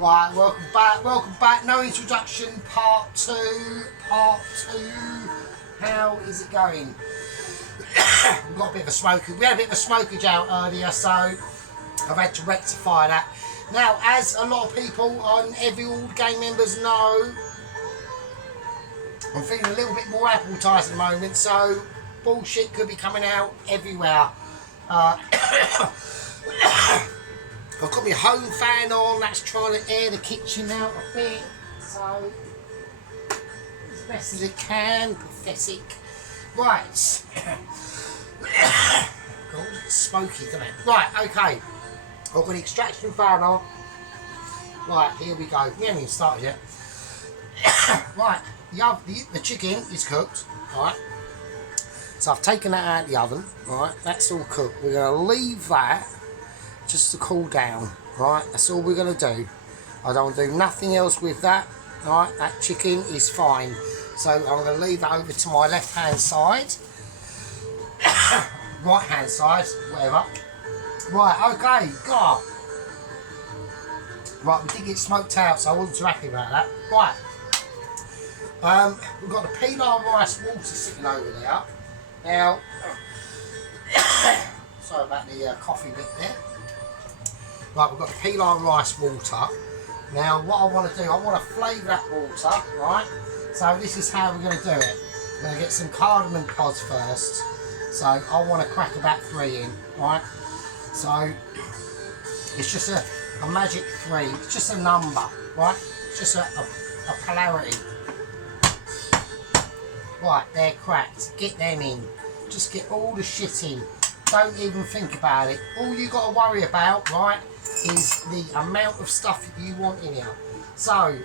Right, welcome back. No introduction, part two. How is it going? We've got a bit of a smoker. We had a bit of a smokage out earlier, so I've had to rectify that. Now, as a lot of people on all the game members know, I'm feeling a little bit more appetized at the moment, so bullshit could be coming out everywhere. I've got my home fan on, that's trying to air the kitchen out a bit, so as best as it can, pathetic. Right, God, it's smoky, doesn't it? Right, okay, I've got the extraction fan on. Right, here we go. We haven't even started yet. Right, the chicken is cooked, right? So I've taken that out of the oven, right? That's all cooked. We're going to leave that just to cool down, right? That's all we're going to do. I don't want to do nothing else with that, right? That chicken is fine. So I'm going to leave that over to my left hand side, right hand side, whatever. Right, okay, God. Right, we did get smoked out, so I wasn't too happy about that. Right, we've got the pilar rice water sitting over there. Now, sorry about the coffee bit there. Right, we've got the pilar rice water. Now, what I want to do, I want to flavour that water, right? So this is how we're going to do it. We're going to get some cardamom pods first. So I want to crack about 3 in, right? So it's just a magic 3. It's just a number, right? It's just a polarity. Right, they're cracked. Get them in. Just get all the shit in. Don't even think about it. All you got to worry about, right, is the amount of stuff that you want in here. So,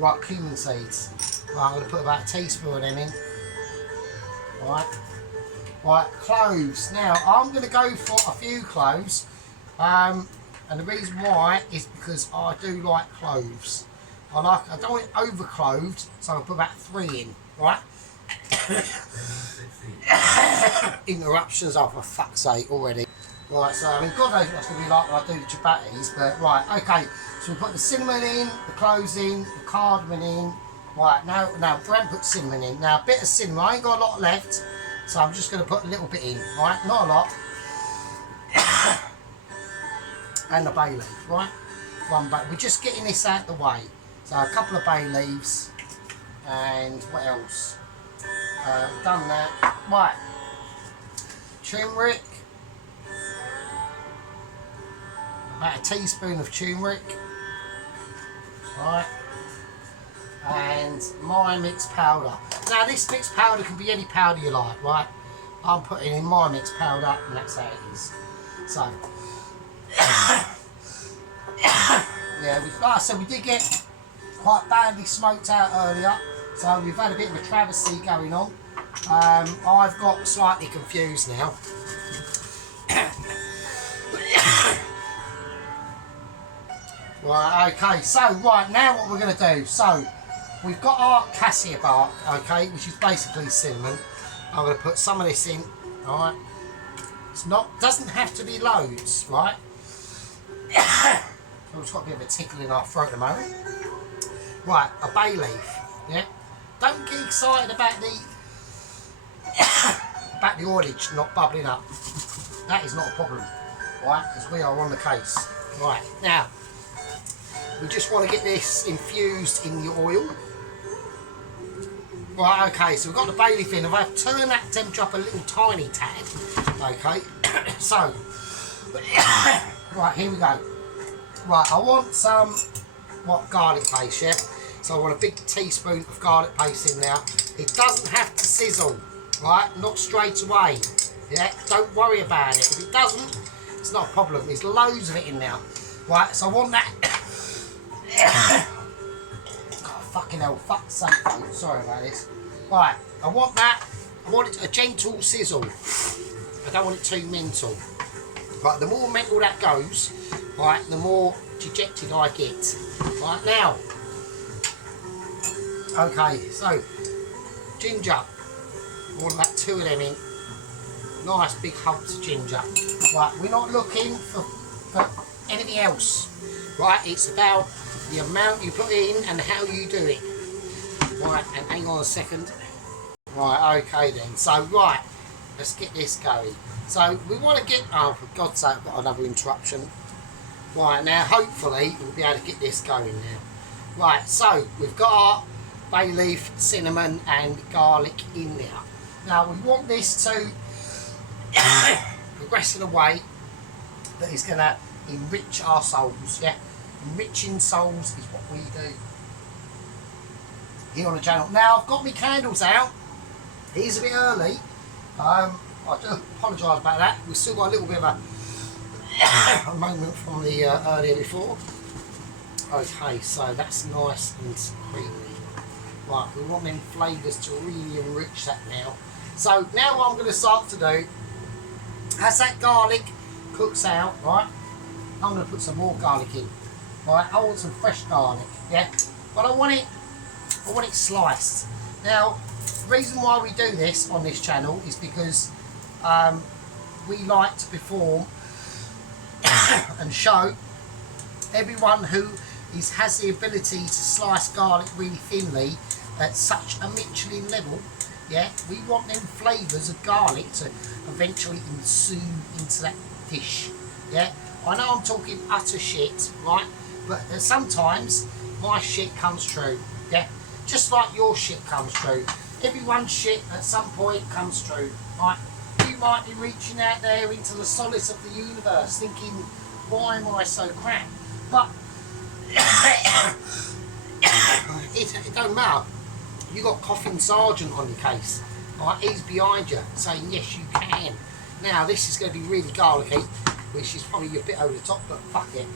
right, cumin seeds. Right, I'm going to put about a teaspoon of them in. Right, cloves. Now, I'm going to go for a few cloves. And the reason why is because I do like cloves. I don't want it over-cloved, so I'll put about 3 in, right? Interruptions, oh for fuck's sake already. Right, so I mean, God knows what it's going to be like when I do the chapatis, but right, okay. So we put the cinnamon in, the cloves in, the cardamom in. Right, now we haven't put cinnamon in. Now, a bit of cinnamon, I ain't got a lot left, so I'm just going to put a little bit in, right? Not a lot. And the bay leaf, right? One bay. We're just getting this out of the way. So a couple of bay leaves, and what else? Done that. Right. Turmeric. About a teaspoon of turmeric. Right. And my mixed powder. Now this mixed powder can be any powder you like, right? I'm putting in my mixed powder, and that's how it is. So. Yeah, like I said, we did get quite badly smoked out earlier, so we've had a bit of a travesty going on. I've got slightly confused now. Right, okay, so right now what we're going to do, so we've got our cassia bark, okay, which is basically cinnamon. I'm going to put some of this in, alright. Doesn't have to be loads, right? We've just got a bit of a tickle in our throat at the moment. Right, a bay leaf, yeah? Don't get excited about the oilage not bubbling up. That is not a problem, right? Because we are on the case. Right, now, we just want to get this infused in the oil. Right, okay, so we've got the bay leaf in. I've turned that temperature up a little tiny tad, okay? So, right, here we go. Right, I want some, garlic paste, yeah? So I want a big teaspoon of garlic paste in there. It doesn't have to sizzle, right? Not straight away, yeah? Don't worry about it. If it doesn't, it's not a problem. There's loads of it in there. Right, so I want that. God, fucking hell, fuck's sake, folks. Sorry about this. Right, I want that. I want it a gentle sizzle. I don't want it too mental. Right, the more mental that goes, right, the more dejected I get. Right, now. Okay, so ginger. I want about 2 of them in. Nice big hunks of ginger. Right, we're not looking for for anything else, right? It's about the amount you put in and how you do it. Right, and hang on a second. Right, okay then. So, right, let's get this going. So, we want to get, oh, for God's sake, I've got another interruption. Right, now, hopefully, we'll be able to get this going now. Right, so, we've got our bay leaf, cinnamon, and garlic in there. Now, we want this to progress in a way that is going to enrich our souls, yeah? Enriching souls is what we do here on the channel. Now, I've got my candles out. It is a bit early. I do apologise about that. We've still got a little bit of a moment from the earlier before. Okay, so that's nice and creamy. Right, we want them flavours to really enrich that now. So now what I'm going to start to do, as that garlic cooks out, right, I'm going to put some more garlic in. Right, I want some fresh garlic, yeah, but I want it sliced. Now, the reason why we do this on this channel is because we like to perform and show everyone who has the ability to slice garlic really thinly at such a Michelin level. Yeah, we want them flavours of garlic to eventually ensue into that dish. Yeah, I know I'm talking utter shit, right? But sometimes my shit comes true. Yeah, just like your shit comes true. Everyone's shit at some point comes true, right? You might be reaching out there into the solace of the universe thinking, why am I so crap? But it don't matter. You got Coffin Sergeant on your case, right? He's behind you saying yes you can. Now this is going to be really garlicky, which is probably a bit over the top, but fuck it.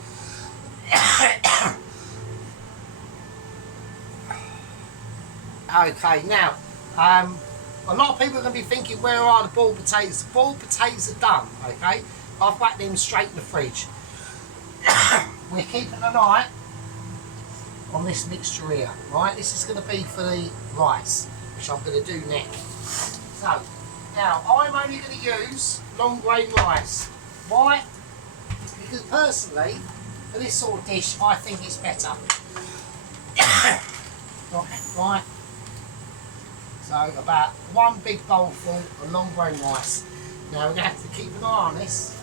Okay, now a lot of people are going to be thinking, where are the boiled potatoes? The boiled potatoes are done, okay? I've whacked them straight in the fridge. We're keeping an eye on this mixture here, right? This is going to be for the rice, which I'm going to do next. So, now I'm only going to use long grain rice. Why? Because personally, for this sort of dish, I think it's better. Right. So about one big bowl full of long grain rice. Now we're going to have to keep an eye on this.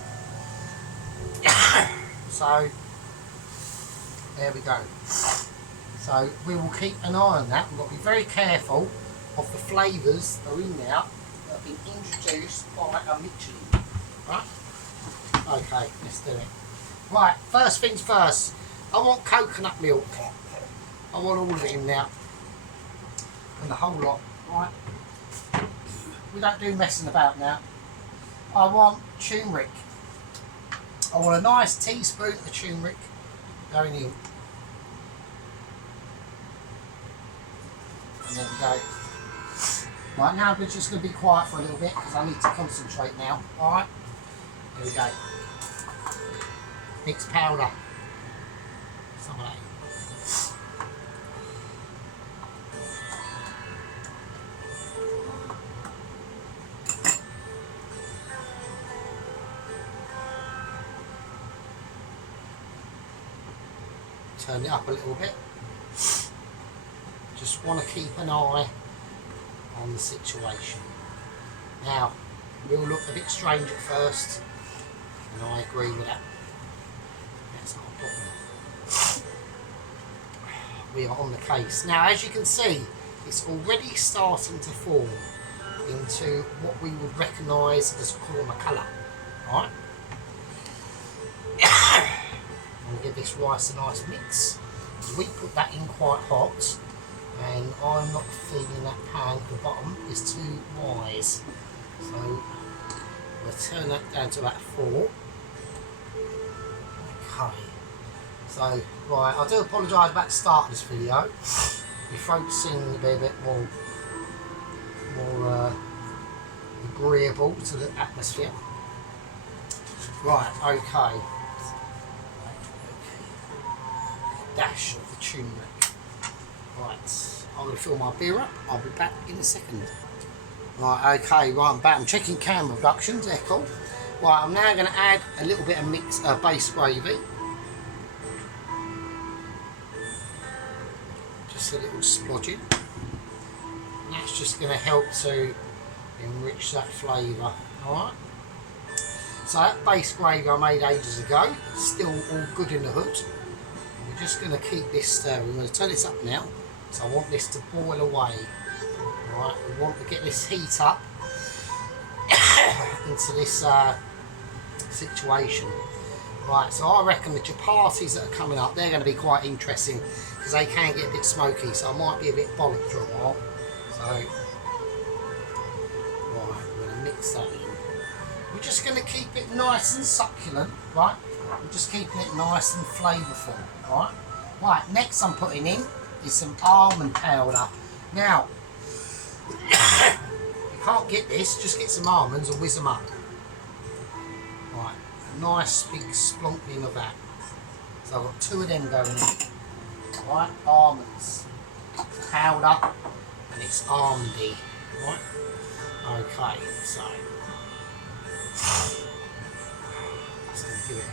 So there we go. So we will keep an eye on that. We've got to be very careful of the flavours that are in there that have been introduced by a Michelin. Right? Okay, let's do it. Right, first things first. I want coconut milk. I want all of it in there. And the whole lot. Right? We don't do messing about now. I want turmeric. I want a nice teaspoon of turmeric going in. And there we go. Right, now we're just going to be quiet for a little bit because I need to concentrate now. Alright? Here we go. Mixed powder. Some of that. Turn it up a little bit. Just want to keep an eye on the situation. Now, it will look a bit strange at first, and I agree with that. That's not a problem. We are on the case. Now, as you can see, it's already starting to form into what we would recognise as korma colour. Right? I'm going to give this rice a nice mix. We put that in quite hot, and I'm not feeling that pan at the bottom is too wise. So we'll turn that down to about 4. Okay. So, right, I do apologise about the start of this video. My throat seemed to be a bit more agreeable to the atmosphere. Right, okay. Dash of the turmeric. Right, I'm going to fill my beer up. I'll be back in a second. Right, okay, right, I'm back. I'm checking camera reductions, they're cool. Right, I'm now going to add a little bit of base gravy. Just a little splodging. And that's just going to help to enrich that flavour. Alright. So that base gravy I made ages ago, it's still all good in the hood. We're just going to keep this stirring. We're going to turn this up now. So I want this to boil away. Alright, we want to get this heat up into this situation. Right, so I reckon the chapatis that are coming up, they're going to be quite interesting because they can get a bit smoky, so I might be a bit bollocked for a while. So, right, we're going to mix that in. We're just going to keep it nice and succulent, right? We're just keeping it nice and flavourful, right? Right, next I'm putting in is some almond powder. Now, if you can't get this, just get some almonds and whiz them up. Right, a nice big splunkling of that. So I've got 2 of them going in. Right, almonds, powder, and it's almondy. Right, okay, so just going to give it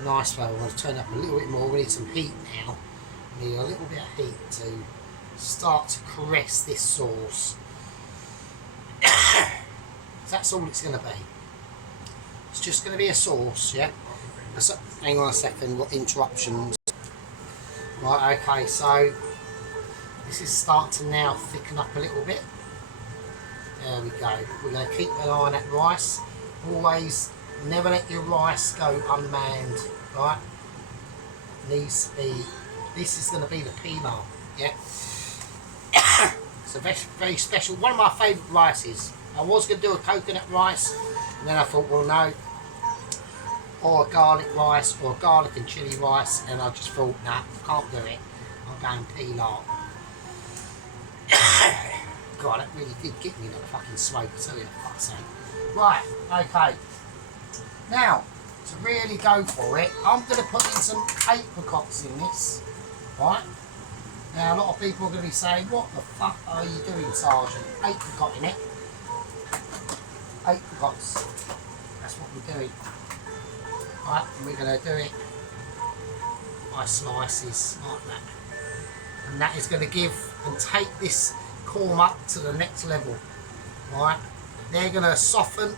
a nice flavour. I'm going to turn it up a little bit more. We need some heat now. We need a little bit of heat to start to caress this sauce. That's all it's going to be. It's just going to be a sauce, yeah? So, hang on a second, we've got interruptions. Right, okay, so this is starting to now thicken up a little bit. There we go. We're going to keep an eye on that rice. Always never let your rice go unmanned, right? Needs to be, this is going to be the pilar, yeah? It's a very, very special, one of my favourite rices. I was going to do a coconut rice, and then I thought, well, no. Or a garlic rice, or a garlic and chilli rice, and I just thought, nah, I can't do it. I'm going pilar. God, that really did get me that fucking smoke, I tell you, for fuck's sake. Right, okay. Now, to really go for it, I'm going to put in some apricots in this, right? Now, a lot of people are going to be saying, what the fuck are you doing, Sergeant? Apricot in it. Apricots. That's what we're doing. Right, and we're going to do it by slices, like that. And that is going to give and take this korma to the next level. Right, they're going to soften,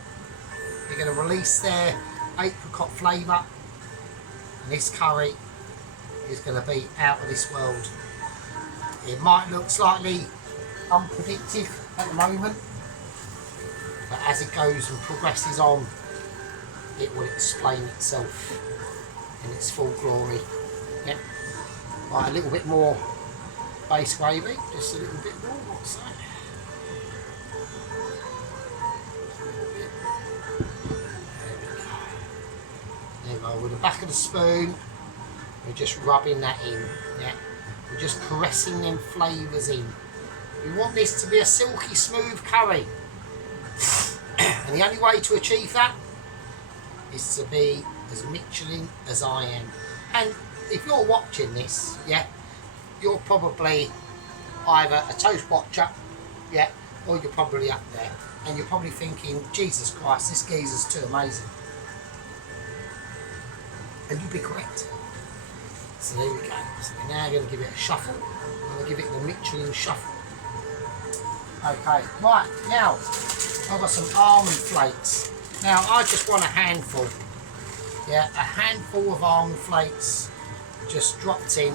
they're going to release their apricot flavour, and this curry is going to be out of this world. It might look slightly unpredictable at the moment, but as it goes and progresses on, it will explain itself in its full glory. Yep. Right, a little bit more base gravy, just a little bit more. What's that? There we go. With the back of the spoon, we're just rubbing that in. Yeah. We're just caressing them flavours in. We want this to be a silky smooth curry. And the only way to achieve that is to be as Michelin as I am. And if you're watching this, yeah, you're probably either a toast watcher, yeah, or you're probably up there. And you're probably thinking, Jesus Christ, this geezer's too amazing. And you'd be correct. So there we go. So we're now going to give it a shuffle. I'm going to give it the Michelin shuffle. Okay, right, now I've got some almond flakes. Now I just want a handful. Yeah, a handful of almond flakes just dropped in.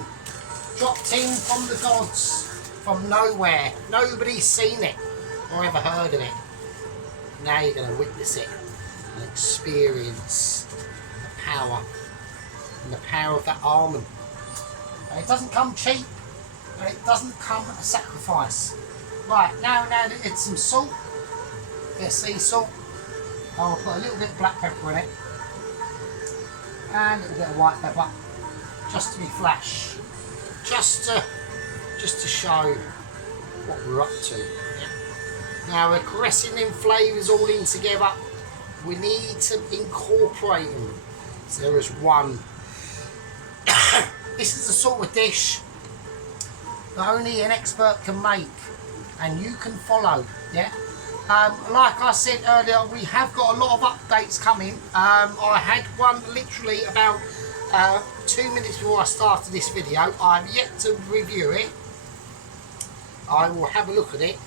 Dropped in from the gods, from nowhere. Nobody's seen it or ever heard of it. Now you're going to witness it and experience the power. And the power of that almond. And it doesn't come cheap, and it doesn't come at a sacrifice. Right, now that it's some salt, a bit of sea salt, I'll put a little bit of black pepper in it, and a little bit of white pepper, just to be flash, just to show what we're up to. Yeah. Now we're caressing them flavours all in together. We need to incorporate them. So there is one. This is the sort of dish that only an expert can make, and you can follow. Yeah, Like I said earlier, we have got a lot of updates coming. I had one literally about 2 minutes before I started this video. I'm yet to review it. I will have a look at it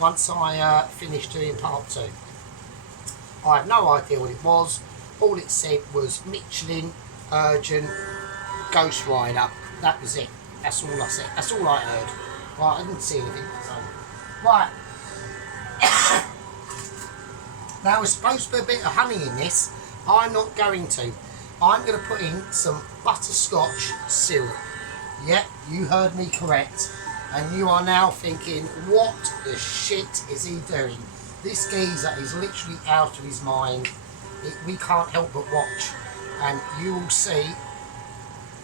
once I finish doing part 2. I have no idea what it was. All it said was Michelin, urgent, Ghost Rider. That was it. That's all I said. That's all I heard. Right, I didn't see anything. So. Right. Now there's supposed to be a bit of honey in this. I'm not going to. I'm going to put in some butterscotch syrup. Yep, you heard me correct. And you are now thinking, what the shit is he doing? This geezer is literally out of his mind. We can't help but watch. And you will see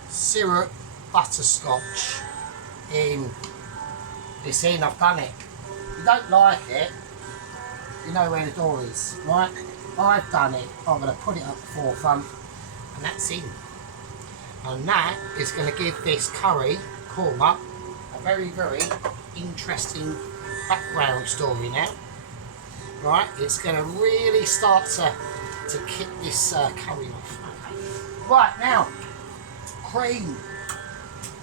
syrup butterscotch in this in. I've done it. If you don't like it, you know where the door is, right? I've done it. I'm going to put it up the forefront, and that's in. And that is going to give this curry, korma, a very, very interesting background story now. Right, it's going to really start to kick this curry off. Okay. Right, now, cream.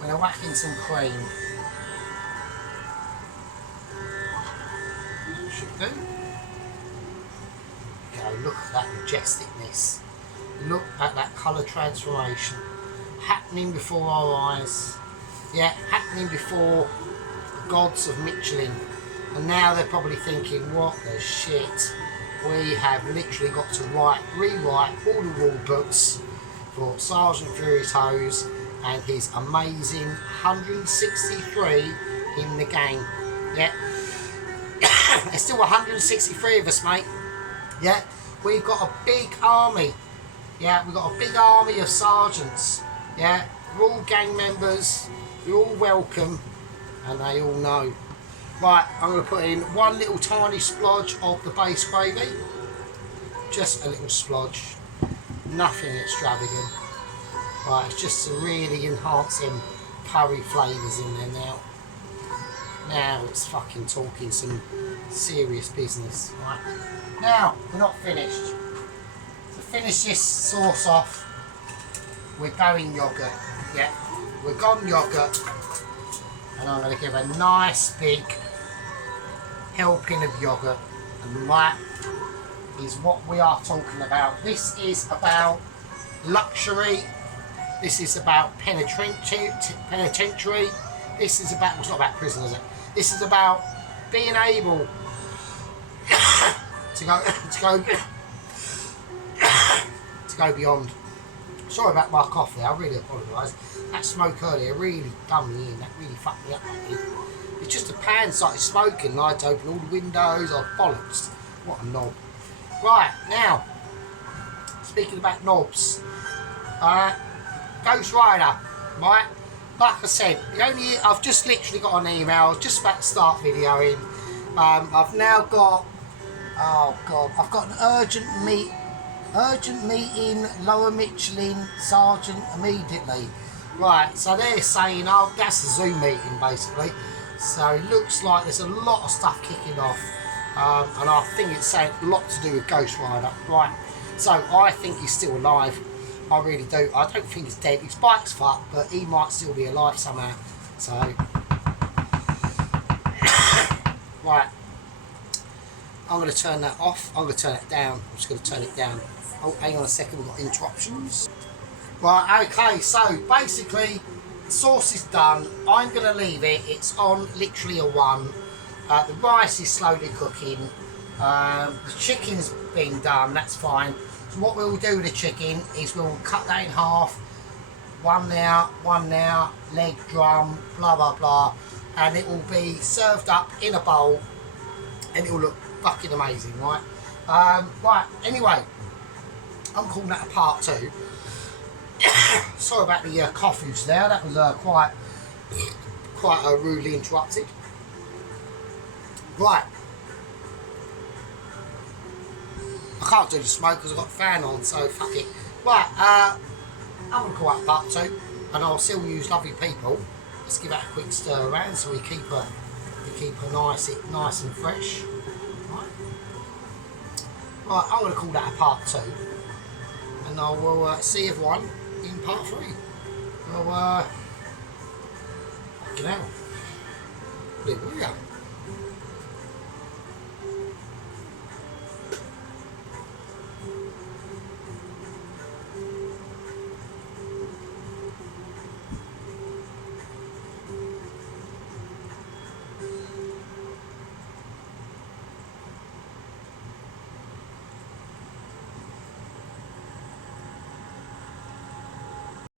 I'm going to whack in some cream. Should do. Go, look at that majesticness. Look at that colour transformation. Happening before our eyes. Yeah, happening before the gods of Michelin. And now they're probably thinking, what the shit? We have literally got to rewrite all the rule books for Sergeant Fury's Hose and his amazing 163 in the game. Yeah. There's still 163 of us, mate. Yeah. We've got a big army. Yeah, we've got a big army of sergeants. Yeah. We're all gang members. You're all welcome. And they all know. Right, I'm going to put in one little tiny splodge of the base gravy. Just a little splodge. Nothing extravagant. Right, it's just to really enhance them curry flavours in there now. Now it's fucking talking some serious business. Right. Now, we're not finished. To finish this sauce off, we're going yoghurt. Yeah, we're gone yoghurt. And I'm going to give a nice big helping of yoghurt, and that is what we are talking about. This is about luxury. This is about penitentiary. This is about, well, it's not about prison, is it? This is about being able to go beyond. Sorry about my cough there, I really apologise. That smoke earlier really done me in, that really fucked me up. It's just a pan started smoking and I had to open all the windows, I bollocks. What a knob. Right, now, speaking about knobs, Ghost Rider, right? Like I said, I've just literally got an email, I was just about to start videoing. I've now got, oh God, I've got an urgent meeting, Lower Michelin, Sergeant, immediately. Right, so they're saying, oh, that's a Zoom meeting basically. So it looks like there's a lot of stuff kicking off. And I think it's saying a lot to do with Ghost Rider. Right, so I think he's still alive. I really do. I don't think he's dead. His bike's fucked, but he might still be alive somehow. So, right. I'm going to turn that off. I'm going to turn it down. I'm just going to turn it down. Oh, hang on a second. We've got interruptions. Right, okay. So, basically, the sauce is done. I'm going to leave it. It's on literally a 1. The rice is slowly cooking. The chicken's been done. That's fine. So what we'll do with the chicken is we'll cut that in half. One there, leg, drum, blah, blah, blah. And it will be served up in a bowl. And it will look fucking amazing, right? Right, anyway. I'm calling that a part 2. Sorry about the coffees there. That was quite rudely interrupted. Right. I can't do the smoke because I've got the fan on, so fuck it. Right, I'm going to call that part 2, and I'll still use lovely people. Let's give that a quick stir around so we keep her to keep her nice and fresh. Right, right, I'm going to call that a part 2, and I will see everyone in part 3. Well, fucking hell, bit weird.